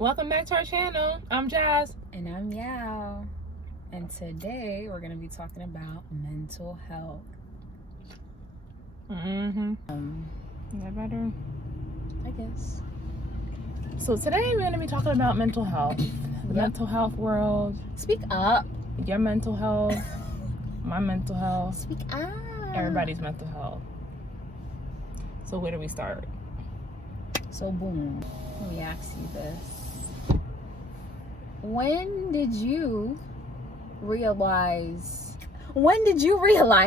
Welcome back to our channel. I'm Jazz. And I'm Yao. And today we're going to be talking about mental health. That better? I guess. So today we're going to be talking about mental health. The mental health world. Speak up. Your mental health. My mental health. Speak up. Everybody's mental health. So where do we start? So boom. Let me ask you this. When did you realize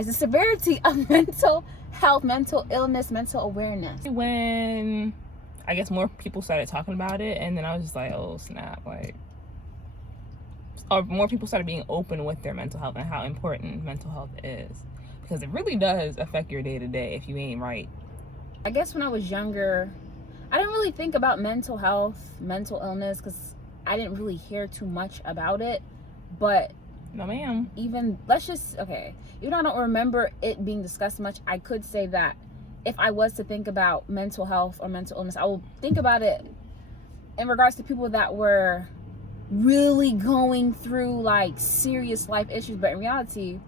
the severity of mental health, mental illness, mental awareness? When I guess more people started talking about it, and then I was just like, oh snap, or more people started being open with their mental health and how important mental health is, because it really does affect your day-to-day if you ain't right. I guess when I was younger, I didn't really think about mental health, mental illness, because I didn't really hear too much about it. But no ma'am, even though I don't remember it being discussed much, I could say that if I was to think about mental health or mental illness, I will think about it in regards to people that were really going through like serious life issues. But in reality,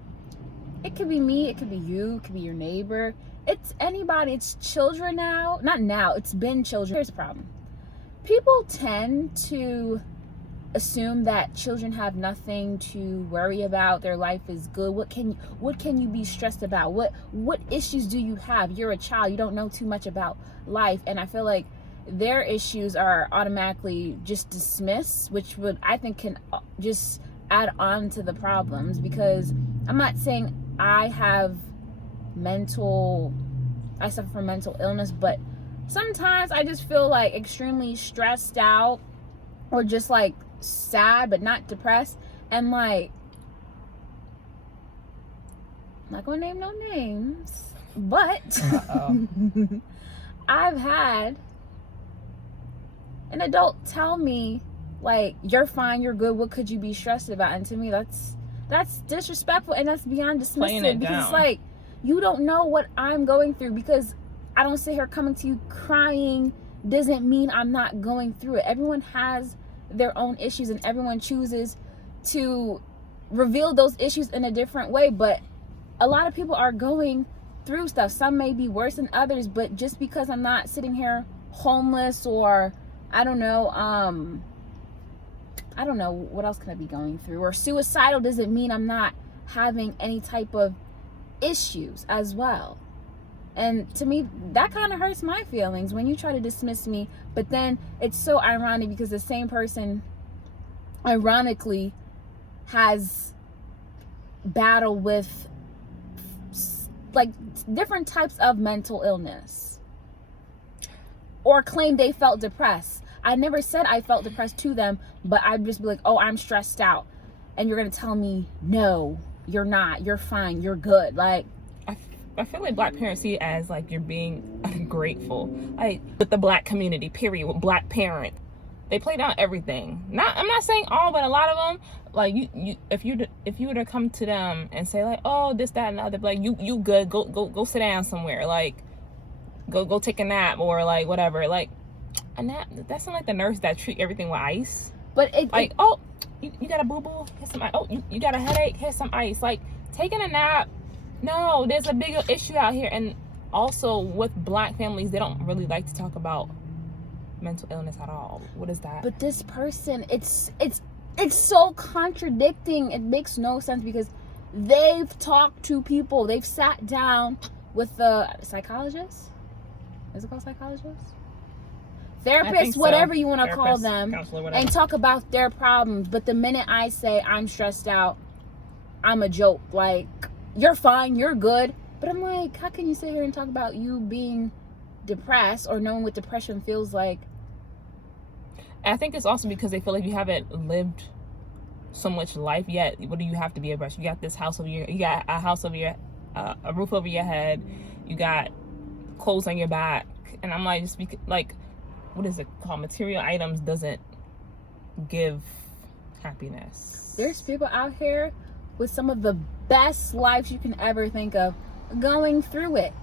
it could be me, it could be you, it could be your neighbor, it's anybody. It's children now. Not now, it's been children. Here's the problem. People tend to assume that children have nothing to worry about. Their life is good. What can you be stressed about? What issues do you have? You're a child. You don't know too much about life. And I feel like their issues are automatically just dismissed, which I think can just add on to the problems. Because I'm not saying I suffer from mental illness, but sometimes I just feel like extremely stressed out or just like sad but not depressed, and like, I'm not gonna name no names, but I've had an adult tell me like, you're fine, you're good, what could you be stressed about? And to me, that's disrespectful, and that's beyond dismissive, because it's like, you don't know what I'm going through. Because I don't sit here coming to you crying doesn't mean I'm not going through it. Everyone has their own issues, and everyone chooses to reveal those issues in a different way. But a lot of people are going through stuff. Some may be worse than others, but just because I'm not sitting here homeless, or I don't know what else can I be going through, or suicidal, doesn't mean I'm not having any type of issues as well. And to me, that kind of hurts my feelings when you try to dismiss me. But then it's so ironic, because the same person ironically has battled with like different types of mental illness, or claim they felt depressed. I never said I felt depressed to them, but I'd just be like, oh, I'm stressed out. And you're going to tell me, no, you're not, you're fine, you're good. Like, I feel like Black parents see it as like you're being ungrateful. Like with the Black community, period, with Black parents, they play down everything. I'm not saying all, but a lot of them, like if you were to come to them and say like, oh, this, that, and the other, like you good, go sit down somewhere, like go take a nap, or like whatever, like a nap. That's not like the nurse that treat everything with ice. But oh, you got a boo-boo, here's some ice. Oh, you got a headache, here's some ice. Like, taking a nap, no, there's a bigger issue out here. And also with Black families, they don't really like to talk about mental illness at all. What is that? But this person, it's so contradicting. It makes no sense, because they've talked to people, they've sat down with the psychologist. Is it called psychologist? Therapist, whatever you want to call them, and talk about their problems. But the minute I say I'm stressed out, I'm a joke. Like, you're fine, you're good. But I'm like, how can you sit here and talk about you being depressed or knowing what depression feels like? I think it's also because they feel like you haven't lived so much life yet. What do you have to be depressed? You got this house over you got a house over your, a roof over your head. You got clothes on your back. And I'm like, just like, what is it called? Material items doesn't give happiness. There's people out here with some of the best lives you can ever think of going through it.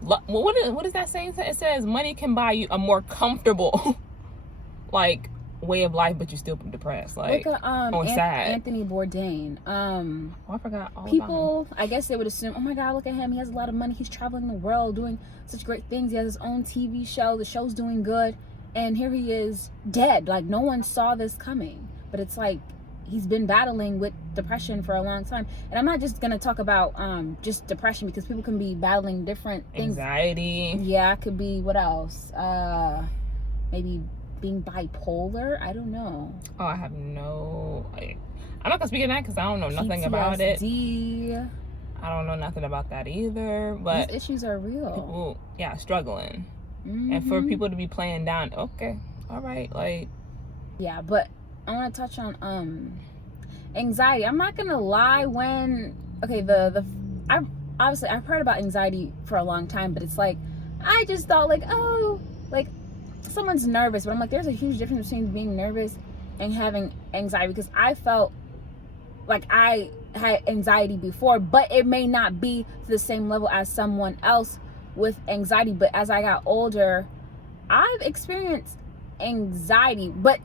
What is that saying? It says money can buy you a more comfortable like way of life, but you're still depressed, like Look at or sad. Anthony Bourdain. I forgot all People, about him. I guess they would assume, oh my God, look at him. He has a lot of money. He's traveling the world doing such great things. He has his own TV show. The show's doing good. And here he is dead. Like, no one saw this coming. But it's like, he's been battling with depression for a long time. And I'm not just going to talk about just depression, because people can be battling different things. Anxiety. Yeah, it could be, what else? Maybe being bipolar. I don't know. Oh, I have no, like, I'm not gonna speak on that because I don't know nothing about it. PTSD. I don't know nothing about that either, but These issues are real. people, yeah, struggling. Mm-hmm. And for people to be playing down, okay, all right, like, yeah, but I want to touch on anxiety. I'm not gonna lie, when I've heard about anxiety for a long time, but it's like, I just thought like, oh, like someone's nervous, but I'm like, there's a huge difference between being nervous and having anxiety, because I felt like I had anxiety before, but it may not be to the same level as someone else with anxiety. But as I got older, I've experienced anxiety, but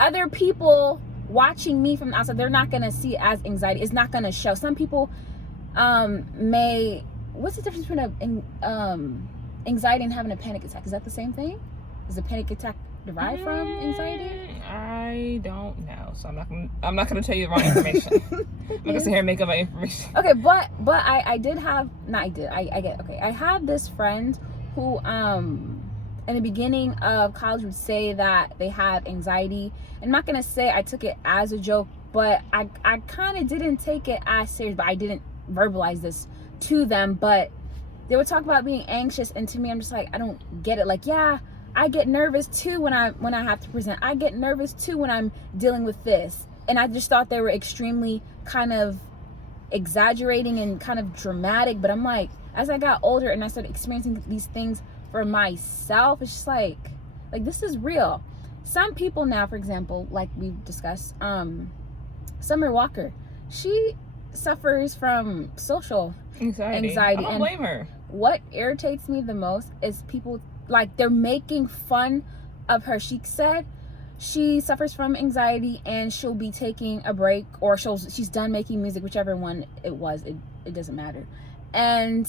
other people watching me from the outside, they're not gonna see it as anxiety. It's not gonna show. Some people may, what's the difference between anxiety and having a panic attack? Is that the same thing? Is a panic attack derived from anxiety? I don't know, so I'm not gonna tell you the wrong information. I'm gonna sit here and make up my information. Okay, but I did have, I had this friend who in the beginning of college would say that they had anxiety. I'm not gonna say I took it as a joke, but I kind of didn't take it as serious, but I didn't verbalize this to them. But they would talk about being anxious, and to me, I'm just like, I don't get it. Like, yeah, I get nervous too when I have to present. I get nervous too when I'm dealing with this. And I just thought they were extremely kind of exaggerating and kind of dramatic. But I'm like, as I got older and I started experiencing these things for myself, it's just like this is real. Some people now, for example, like we've discussed, Summer Walker, she suffers from social anxiety. I don't blame her. What irritates me the most is people, like, they're making fun of her. She said she suffers from anxiety and she'll be taking a break, or she's done making music, whichever one it was. It doesn't matter. And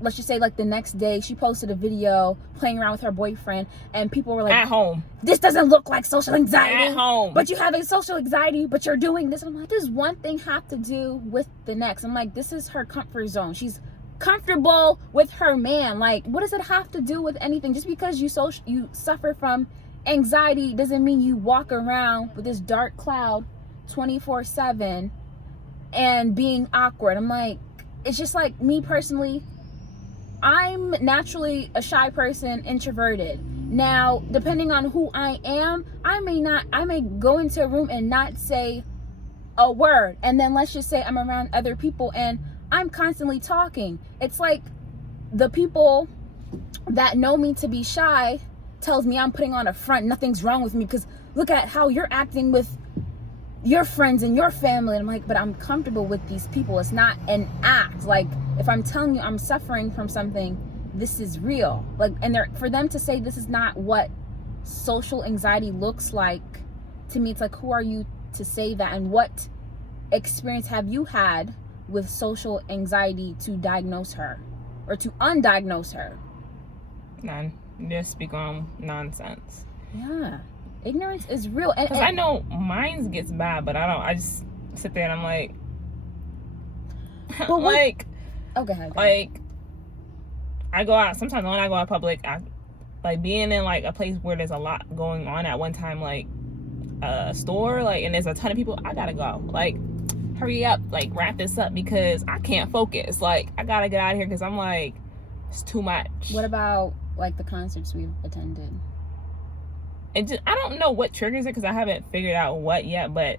let's just say, like, the next day she posted a video playing around with her boyfriend, and people were like, at home, this doesn't look like social anxiety. At home, but you have a social anxiety, but you're doing this. I'm like, does one thing have to do with the next? I'm like, this is her comfort zone. She's comfortable with her man. Like, what does it have to do with anything? Just because you suffer from anxiety doesn't mean you walk around with this dark cloud 24/7 and being awkward. I'm like, it's just like, me personally, I'm naturally a shy person, introverted. Now, depending on who I am, I may go into a room and not say a word, and then let's just say I'm around other people and I'm constantly talking. It's like the people that know me to be shy tells me I'm putting on a front. Nothing's wrong with me because look at how you're acting with your friends and your family. And I'm like, but I'm comfortable with these people. It's not an act. Like, if I'm telling you I'm suffering from something, this is real. Like, and for them to say this is not what social anxiety looks like, to me, it's like, who are you to say that? And what experience have you had with social anxiety to diagnose her or to undiagnose her? None. Just speak on nonsense. Yeah, ignorance is real. And I know mine gets bad, but I just sit there and I'm like, well, like, oh, go ahead. Like, I go out sometimes when I go out public. I like being in like a place where there's a lot going on at one time, like a store, like, and there's a ton of people. I gotta go. Like, hurry up, like, wrap this up because I can't focus. Like, I gotta get out of here because I'm like, it's too much. What about like the concerts we've attended? I don't know what triggers it because I haven't figured out what yet, but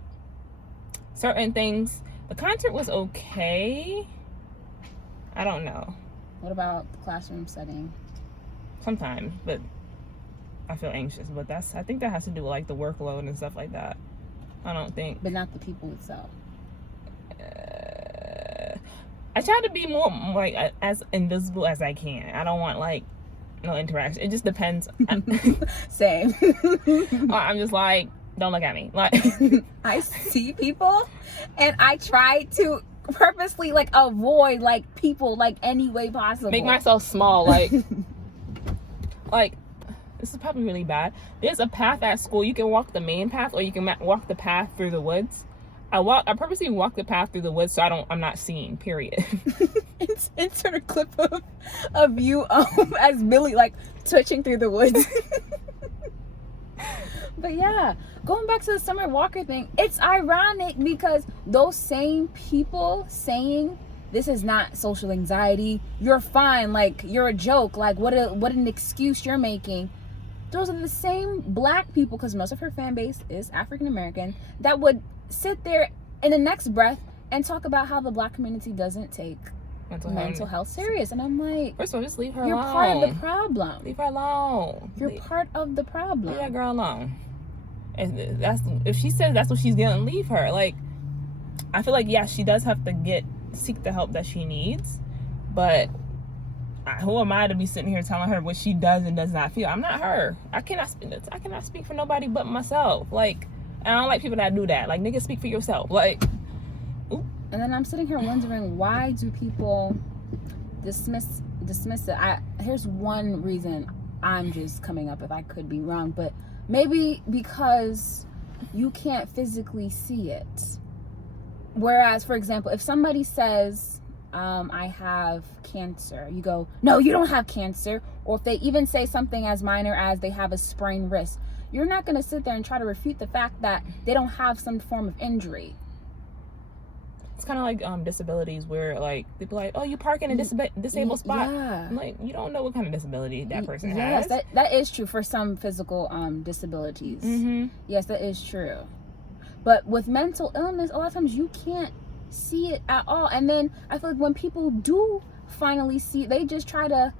certain things. The concert was okay. I don't know. What about the classroom setting? Sometimes, but I feel anxious. But I think that has to do with like the workload and stuff like that. I don't think. But not the people itself. I try to be more like as invisible as I can. I don't want like no interaction. It just depends. Same. I'm just like, don't look at me. Like, I see people and I try to purposely like avoid like people like any way possible. make myself small. Like, like, this is probably really bad. There's a path at school. You can walk the main path, or you can walk the path through the woods. I purposely walk the path through the woods so I'm not seen. Period. Insert a clip of you as Millie like twitching through the woods. But yeah, going back to the Summer Walker thing, it's ironic because those same people saying this is not social anxiety, you're fine, like you're a joke, like what an excuse you're making. Those are the same black people, because most of her fan base is African American, that would sit there in the next breath and talk about how the black community doesn't take mental health serious. And I'm like, first of all, just leave her you're alone. part of the problem. Leave her alone. You're part of the problem. Leave that girl alone. And that's, if she says that's what she's getting, leave her. Like, I feel like, yeah, she does have to seek the help that she needs, but who am I to be sitting here telling her what she does and does not feel? I'm not her. I cannot speak for nobody but myself. Like, I don't like people that do that. Like, nigga, speak for yourself. Like, ooh. And then I'm sitting here wondering, why do people dismiss it? Here's one reason I'm just coming up with. I could be wrong, but maybe because you can't physically see it. Whereas, for example, if somebody says, I have cancer, you go, no, you don't have cancer. Or if they even say something as minor as they have a sprained wrist, you're not going to sit there and try to refute the fact that they don't have some form of injury. It's kind of like disabilities, where like people like, oh, you park in a disabled spot. Yeah. I'm like, you don't know what kind of disability that person yes, has. that is true for some physical disabilities. Mm-hmm. Yes, that is true. But with mental illness, a lot of times you can't see it at all. And then I feel like when people do finally see it, they just try to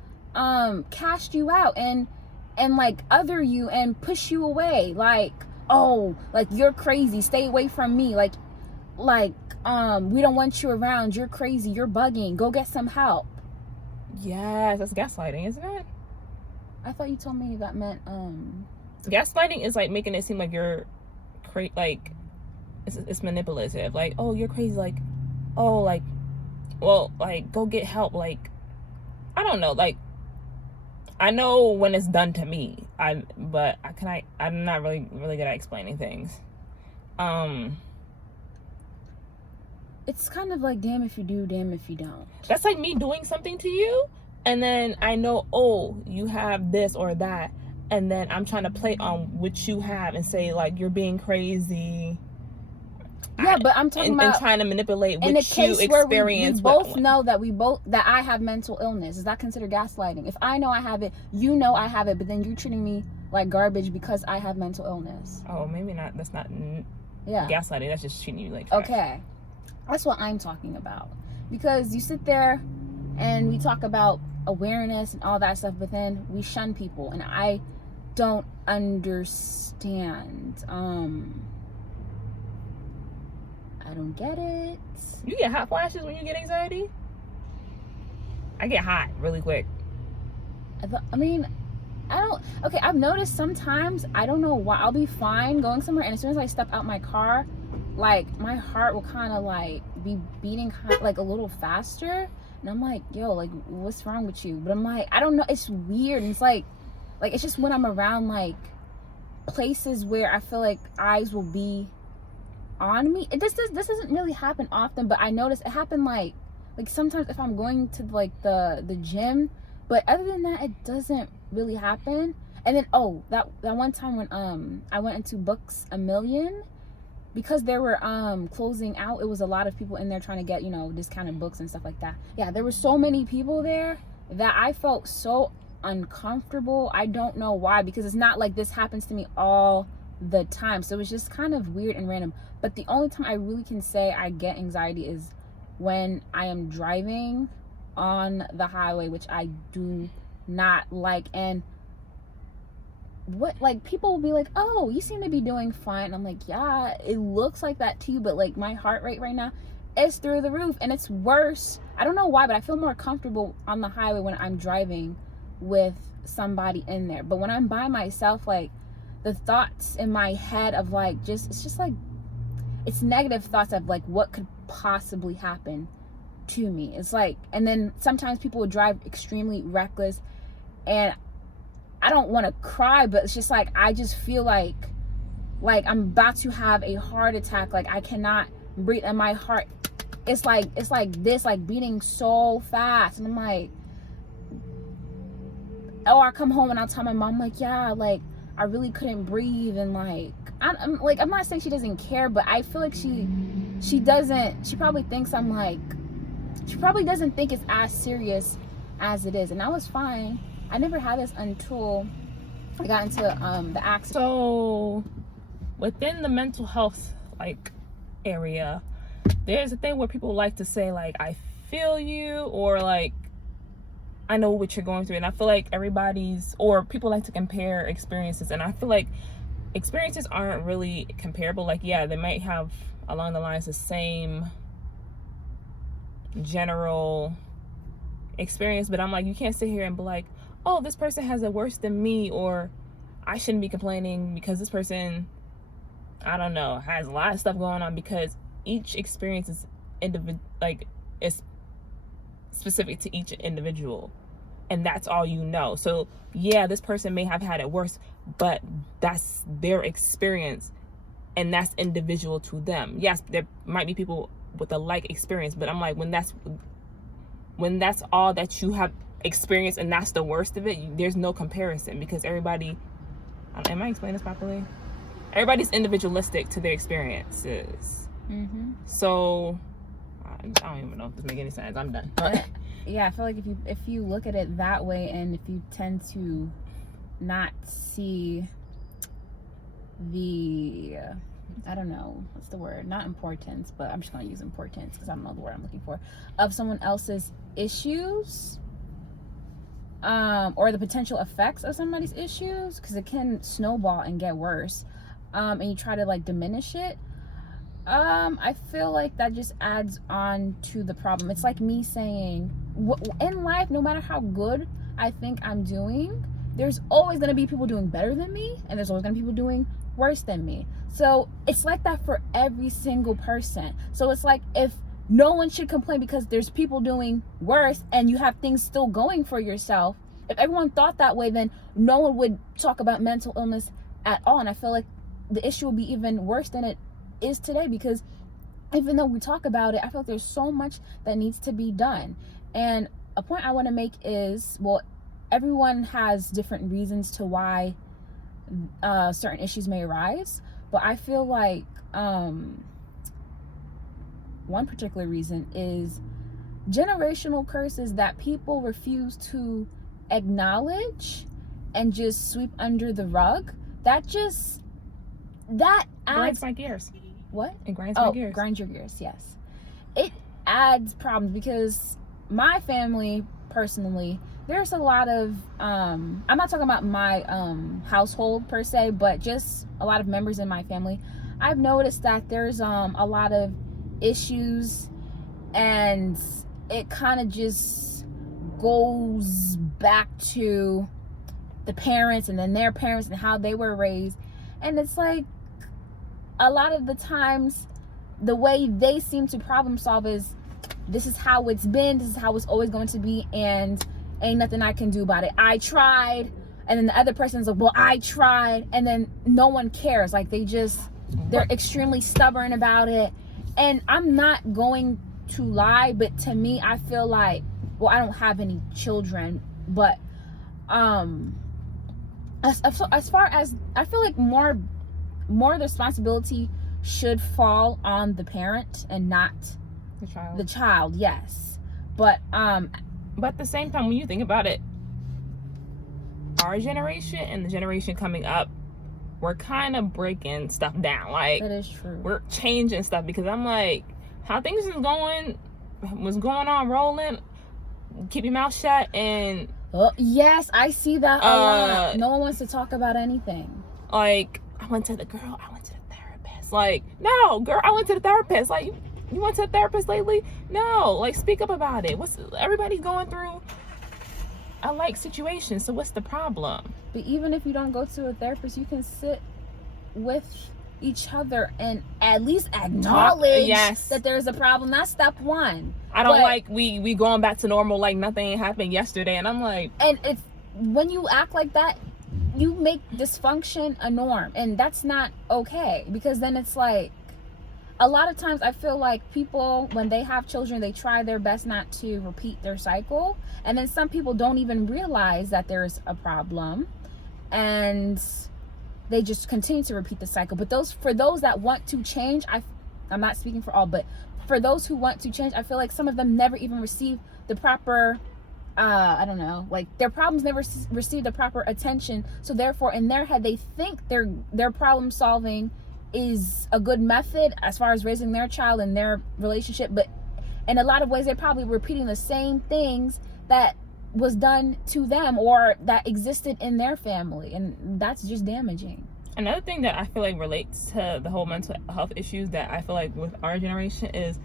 cast you out and like other you and push you away. Like, oh, like you're crazy, stay away from me. Like we don't want you around, you're crazy, you're bugging, go get some help. Yes, that's gaslighting, isn't it? I thought you told me that meant gaslighting is like making it seem like you're like it's manipulative. Like, oh, you're crazy. Like, oh, like, well, like, go get help. Like, I don't know. Like, I know when it's done to me. I'm not really good at explaining things. It's kind of like, damn if you do, damn if you don't. That's like me doing something to you, and then I know, oh, you have this or that, and then I'm trying to play on what you have and say like you're being crazy. Yeah, but I'm talking about and trying to manipulate what in you a case experience. where we both know that I have mental illness. Is that considered gaslighting? If I know I have it, you know I have it, but then you're treating me like garbage because I have mental illness. Oh, maybe not. That's not gaslighting. That's just treating you like trash. Okay. That's what I'm talking about. Because you sit there and we talk about awareness and all that stuff, but then we shun people, and I don't understand. I don't get it. You get hot flashes when you get anxiety? I get hot really quick. I've noticed sometimes, I don't know why, I'll be fine going somewhere, and as soon as I step out my car, like my heart will kind of like be beating like a little faster, and I'm like, yo, like what's wrong with you? But I'm like, I don't know, it's weird, and it's like it's just when I'm around like places where I feel like eyes will be on me. This doesn't really happen often, but I notice it happen like sometimes if I'm going to like the gym, but other than that it doesn't really happen. And then that one time when I went into Books A Million, because they were closing out, it was a lot of people in there trying to get, you know, discounted books and stuff like that. Yeah, there were so many people there that I felt so uncomfortable. I don't know why, because it's not like this happens to me all the time, so it was just kind of weird and random. But the only time I really can say I get anxiety is when I am driving on the highway, which I do not like. And what, like, people will be like, oh, you seem to be doing fine. I'm like, yeah, it looks like that to you, but like my heart rate right now is through the roof, and it's worse. I don't know why, but I feel more comfortable on the highway when I'm driving with somebody in there. But when I'm by myself, like, the thoughts in my head of like, it's just like, it's negative thoughts of like what could possibly happen to me. It's like, and then sometimes people will drive extremely reckless, and I don't want to cry, but it's just like, I just feel like I'm about to have a heart attack. Like, I cannot breathe, and my heart, it's like this, like beating so fast, and I'm like, oh, I come home and I'll tell my mom, like, yeah, like, I really couldn't breathe, and like, I'm like, I'm not saying she doesn't care, but I feel like she probably thinks I'm like, she probably doesn't think it's as serious as it is. And I was fine. I never had this until I got into the accident. So within the mental health like area, there's a thing where people like to say like, I feel you, or like, I know what you're going through. And I feel like or people like to compare experiences, and I feel like experiences aren't really comparable. Like, yeah, they might have along the lines the same general experience, but I'm like, you can't sit here and be like, oh, this person has it worse than me, or I shouldn't be complaining because this person, I don't know, has a lot of stuff going on, because each experience is is specific to each individual, and that's all you know. So yeah, this person may have had it worse, but that's their experience, and that's individual to them. Yes, there might be people with a like experience, but I'm like, when that's all that you have experienced and that's the worst of it, there's no comparison, because everybody, am I explaining this properly? Everybody's individualistic to their experiences. Mm-hmm. So I don't even know if this makes any sense. I'm done. Yeah, I feel like if you look at it that way, and if you tend to not see the, I don't know, what's the word? Not importance, but I'm just going to use importance because I don't know the word I'm looking for, of someone else's issues, or the potential effects of somebody's issues, because it can snowball and get worse, and you try to like diminish it. I feel like that just adds on to the problem. It's like me saying, in life, no matter how good I think I'm doing, there's always going to be people doing better than me, and there's always going to be people doing worse than me. So it's like that for every single person. So it's like, if no one should complain because there's people doing worse and you have things still going for yourself, if everyone thought that way, then no one would talk about mental illness at all. And I feel like the issue would be even worse than it is today, because even though we talk about it, I feel like there's so much that needs to be done. And a point I want to make is, well, everyone has different reasons to why certain issues may arise, but I feel like one particular reason is generational curses that people refuse to acknowledge and just sweep under the rug. That Grinds my gears. What? It grinds my gears. Grinds your gears, yes. It adds problems, because my family, personally, there's a lot of, I'm not talking about my household per se, but just a lot of members in my family. I've noticed that there's a lot of issues, and it kind of just goes back to the parents and then their parents and how they were raised. And it's like, a lot of the times, the way they seem to problem solve is, this is how it's been, this is how it's always going to be, and ain't nothing I can do about it. I tried. And then the other person's like, well, I tried. And then no one cares. Like, they're extremely stubborn about it. And I'm not going to lie, but to me, I feel like, well, I don't have any children, but as far as, I feel like more of the responsibility should fall on the parent and not the child. Yes, but at the same time, when you think about it, our generation and the generation coming up, we're kind of breaking stuff down. Like, that is true. We're changing stuff, because I'm like, how things was going on, rolling, keep your mouth shut. And yes, I see that a lot. No one wants to talk about anything. Like, I went to the therapist. Like, no, girl, I went to the therapist. Like, you went to the therapist lately? No, like, speak up about it. Everybody's going through a like situation. So what's the problem? But even if you don't go to a therapist, you can sit with each other and at least acknowledge that there's a problem. That's step one. I don't like we going back to normal like nothing happened yesterday, and I'm like, and it's when you act like that, you make dysfunction a norm, and that's not okay, because then it's like a lot of times I feel like people, when they have children, they try their best not to repeat their cycle, and then some people don't even realize that there's a problem and they just continue to repeat the cycle. But for those that want to change, I'm not speaking for all, but for those who want to change, I feel like some of them never even receive the proper I don't know, like their problems never receive the proper attention. So therefore, in their head, they think their problem solving is a good method as far as raising their child and their relationship. But in a lot of ways, they're probably repeating the same things that was done to them or that existed in their family. And that's just damaging. Another thing that I feel like relates to the whole mental health issues that I feel like with our generation is,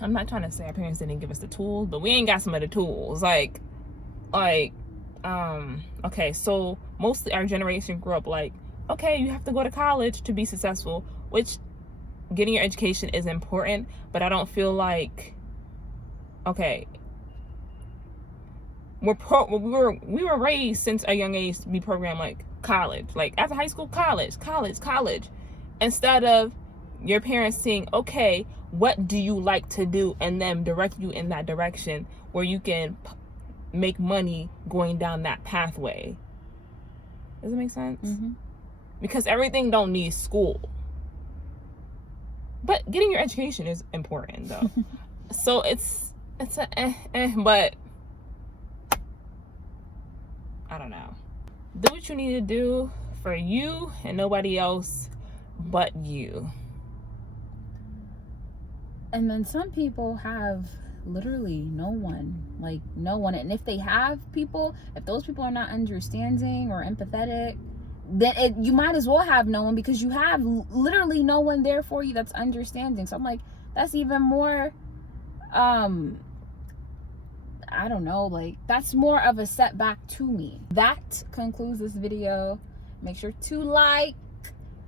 I'm not trying to say our parents didn't give us the tools, but we ain't got some of the tools. Okay, so mostly our generation grew up like, okay, you have to go to college to be successful, which getting your education is important, but I don't feel like, okay, we were raised since a young age to be programmed like college, like after high school, college, instead of your parents saying, okay, what do you like to do, and then direct you in that direction where you can make money going down that pathway. Does it make sense? Mm-hmm. Because everything don't need school, but getting your education is important though. So it's but I don't know. Do what you need to do for you and nobody else but you. And then some people have literally no one. And if they have people, if those people are not understanding or empathetic, then you might as well have no one, because you have literally no one there for you that's understanding. So I'm like, that's even more, I don't know, like that's more of a setback to me. That concludes this video. Make sure to like,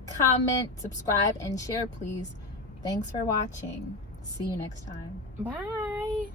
comment, subscribe, and share, please. Thanks for watching. See you next time. Bye.